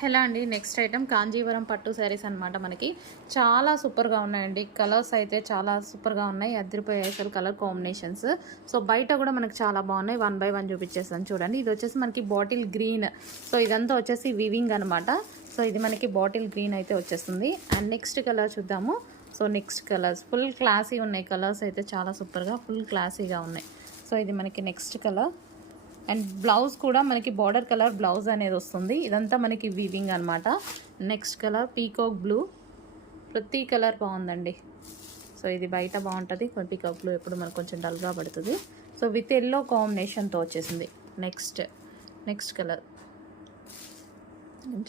Hello అండి. Next item Kanjeevaram పట్టు శారీస్ అనమాట. మనకి చాలా సూపర్గా ఉన్నాయండి. కలర్స్ అయితే చాలా సూపర్గా ఉన్నాయి. అదిరిపోయాయి అసలు కలర్ కాంబినేషన్స్. సో బయట కూడా మనకి చాలా బాగున్నాయి. 1 బై 1 చూపించేస్తాను చూడండి. ఇది వచ్చేసి మనకి బాటిల్ గ్రీన్. సో ఇదంతా వచ్చేసి వివింగ్ అనమాట. సో ఇది మనకి బాటిల్ గ్రీన్ అయితే వచ్చేస్తుంది. అండ్ నెక్స్ట్ కలర్ చూద్దాము. So next colours full classy ఉన్నాయి. కలర్స్ అయితే చాలా సూపర్గా ఫుల్ క్లాసీగా ఉన్నాయి. సో ఇది మనకి నెక్స్ట్ కలర్. అండ్ బ్లౌజ్ కూడా మనకి బార్డర్ కలర్ బ్లౌజ్ అనేది వస్తుంది. ఇదంతా మనకి వీవింగ్ అనమాట. Next colour peacock blue. ప్రతి కలర్ బాగుందండి. సో ఇది బయట బాగుంటుంది. పీకాక్ బ్లూ ఎప్పుడు మనకు కొంచెం డల్గా పడుతుంది. సో విత్ ఎల్లో కాంబినేషన్తో వచ్చేసింది. నెక్స్ట్ కలర్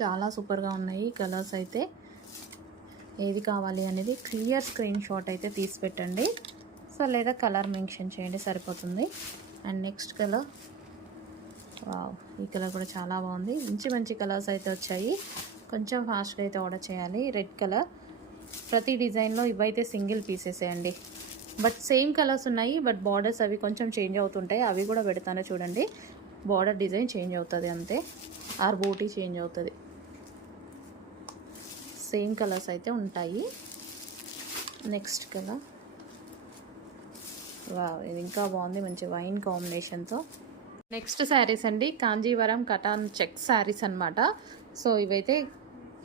చాలా సూపర్గా ఉన్నాయి కలర్స్ అయితే. ఏది కావాలి అనేది క్లియర్ స్క్రీన్ షాట్ అయితే తీసి పెట్టండి. సో లేదా కలర్ మెన్షన్ చేయండి సరిపోతుంది. అండ్ నెక్స్ట్ కలర్, వావ్, ఈ కలర్ కూడా చాలా బాగుంది. మంచి కలర్స్ అయితే వచ్చాయి. కొంచెం ఫాస్ట్గా అయితే ఆర్డర్ చేయాలి. Red colour. ప్రతి డిజైన్లో ఇవైతే సింగిల్ పీసెసే అండి. బట్ సేమ్ కలర్స్ ఉన్నాయి. బట్ బార్డర్స్ అవి కొంచెం చేంజ్ అవుతుంటాయి. అవి కూడా పెడతాను చూడండి. బార్డర్ డిజైన్ చేంజ్ అవుతుంది అంతే. ఆర్ బూటీ చేంజ్ అవుతుంది. సేమ్ కలర్స్ అయితే ఉంటాయి. నెక్స్ట్ కలర్, వావ్, ఇది ఇంకా బాగుంది. మంచి వైన్ కాంబినేషన్తో. నెక్స్ట్ శారీస్ అండి. కాంజీవరం కటాన్ చెక్ శారీస్ అనమాట. సో ఇవైతే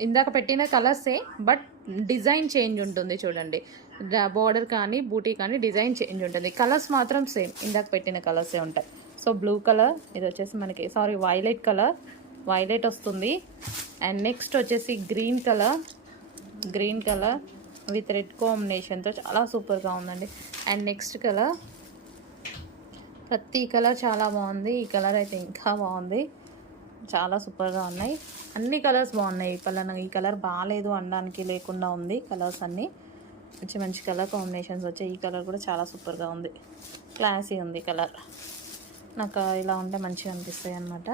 ఇందాక పెట్టిన కలర్సే, బట్ డిజైన్ చేంజ్ ఉంటుంది చూడండి. బార్డర్ కానీ బూటీ కానీ డిజైన్ చేంజ్ ఉంటుంది. కలర్స్ మాత్రం సేమ్, ఇందాక పెట్టిన కలర్సే ఉంటాయి. సో బ్లూ కలర్, ఇది వచ్చేసి మనకి వైలెట్ కలర్, వైలెట్ వస్తుంది. అండ్ నెక్స్ట్ వచ్చేసి గ్రీన్ కలర్ విత్ రెడ్ కాంబినేషన్తో చాలా సూపర్గా ఉందండి. అండ్ నెక్స్ట్ కలర్, ప్రతి కలర్ చాలా బాగుంది. ఈ కలర్ అయితే ఇంకా బాగుంది. చాలా సూపర్గా ఉన్నాయి. అన్ని కలర్స్ బాగున్నాయి. ఈ కలర్ బాగాలేదు అనడానికి లేకుండా ఉంది. కలర్స్ అన్నీ మంచి కలర్ కాంబినేషన్స్ వచ్చాయి. ఈ కలర్ కూడా చాలా సూపర్గా ఉంది. క్లాసీ ఉంది కలర్. నాకు ఇలా ఉంటే మంచిగా అనిపిస్తాయి అనమాట.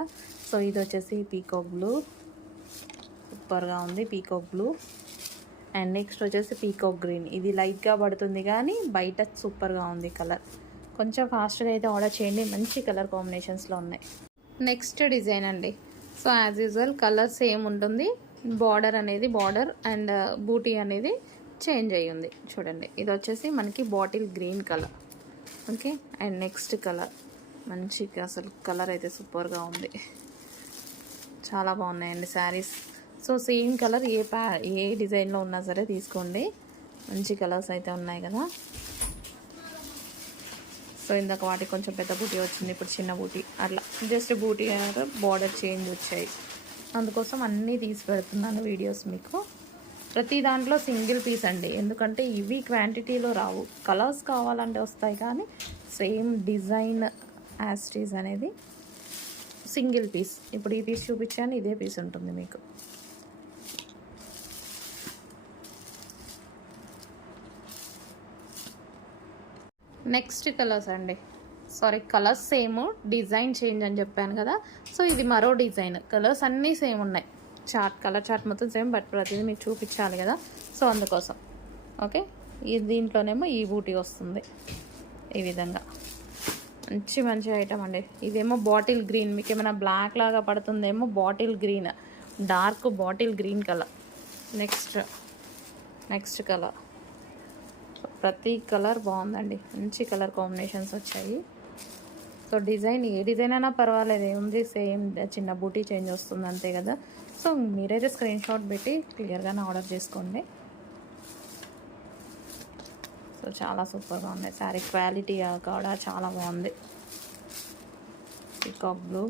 సో ఇది వచ్చేసి పీకాక్ బ్లూ, సూపర్గా ఉంది పీకాక్ బ్లూ. అండ్ నెక్స్ట్ వచ్చేసి పీకాక్ గ్రీన్. ఇది లైట్గా పడుతుంది కానీ బయట సూపర్గా ఉంది కలర్. కొంచెం ఫాస్ట్గా అయితే ఆర్డర్ చేయండి. మంచి కలర్ కాంబినేషన్స్లో ఉన్నాయి. నెక్స్ట్ డిజైన్ అండి. So as usual colour same ఉంటుంది. బార్డర్ అండ్ బూటీ అనేది చేంజ్ అయ్యి ఉంది చూడండి. ఇది వచ్చేసి మనకి bottle green colour. Okay. And next colour మంచిగా అసలు కలర్ అయితే సూపర్గా ఉంది. చాలా బాగున్నాయండి శారీస్. సో సేమ్ కలర్ ఏ డిజైన్లో ఉన్నా సరే తీసుకోండి. మంచి కలర్స్ అయితే ఉన్నాయి కదా. సో ఇందాక వాటికి కొంచెం పెద్ద బూటీ వచ్చింది, ఇప్పుడు చిన్న బూటీ, అట్లా జస్ట్ బూటీ బార్డర్ చేంజ్ వచ్చాయి. అందుకోసం అన్నీ తీసి పెడుతున్నాను వీడియోస్ మీకు. ప్రతి దాంట్లో సింగిల్ పీస్ అండి, ఎందుకంటే ఇవి క్వాంటిటీలో రావు. కలర్స్ కావాలంటే వస్తాయి కానీ సేమ్ డిజైన్ యాస్టీస్ అనేది సింగిల్ పీస్. ఇప్పుడు ఈ పీస్ చూపించాను, ఇదే పీస్ ఉంటుంది మీకు. నెక్స్ట్ కలర్స్ అండి. కలర్స్ సేమ్, డిజైన్ చేంజ్ అని చెప్పాను కదా. సో ఇది మరో డిజైన్. కలర్స్ అన్నీ సేమ్ ఉన్నాయి. కలర్ చార్ట్ మొత్తం సేమ్, బట్ ప్రతిదీ మీకు చూపించాలి కదా. సో అందుకోసం ఓకే. దీంట్లోనేమో ఈ బూటీ వస్తుంది ఈ విధంగా. మంచి ఐటమ్ అండి. ఇదేమో బాటిల్ గ్రీన్. మీకు ఏమైనా బ్లాక్ లాగా పడుతుందేమో, bottle green, dark bottle green colour. Next colour. ప్రతి కలర్ బాగుందండి. మంచి కలర్ కాంబినేషన్స్ వచ్చాయి. సో డిజైన్ ఏ డిజైన్ అయినా పర్వాలేదు, ఏముంది, సేమ్ చిన్న బూటీ చేంజ్ వస్తుంది అంతే కదా. సో మీరైతే స్క్రీన్ షాట్ పెట్టి క్లియర్గానే ఆర్డర్ చేసుకోండి. సో చాలా సూపర్గా ఉన్నాయి. శారీ క్వాలిటీ కూడా చాలా బాగుంది. Peacock blue.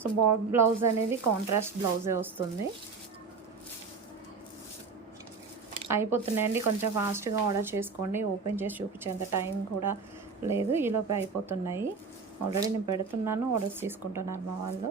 సో బ్లౌజ్ అనేది కాంట్రాస్ట్ బ్లౌజే వస్తుంది. అయిపోతున్నాయండి. కొంచెం ఫాస్ట్గా ఆర్డర్ చేసుకోండి. ఓపెన్ చేసి చూపించేంత టైం కూడా లేదు. ఈలోపే అయిపోతున్నాయి. ఆల్రెడీ నేను పెడుతున్నాను, ఆర్డర్స్ తీసుకుంటున్నారు మా వాళ్ళు.